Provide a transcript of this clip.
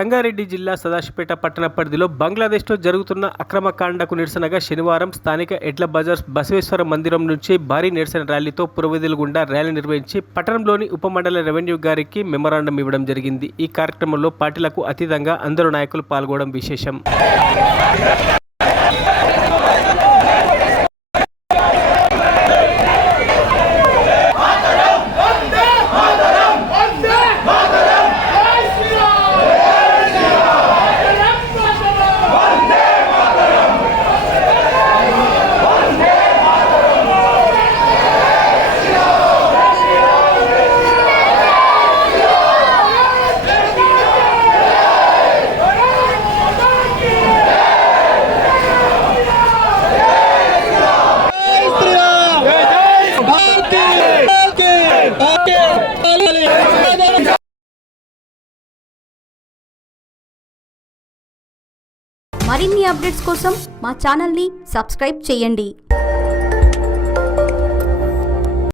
సంగారెడ్డి జిల్లా సదాశివపేట పట్టణ పరిధిలో బంగ్లాదేశ్లో జరుగుతున్న అక్రమకాండకు నిరసనగా శనివారం స్థానిక ఎడ్ల బజార్ బసవేశ్వర మందిరం నుంచి భారీ నిరసన ర్యాలీతో పురవీధుల గుండా ర్యాలీ నిర్వహించి పట్టణంలోని ఉపమండల రెవెన్యూ గారికి మెమరాండం ఇవ్వడం జరిగింది. ఈ కార్యక్రమంలో పార్టీలకు అతీతంగా అందరూ నాయకులు పాల్గొనడం విశేషం. మరిన్ని అప్డేట్స్ కోసం మా ఛానల్ని సబ్స్క్రైబ్ చేయండి.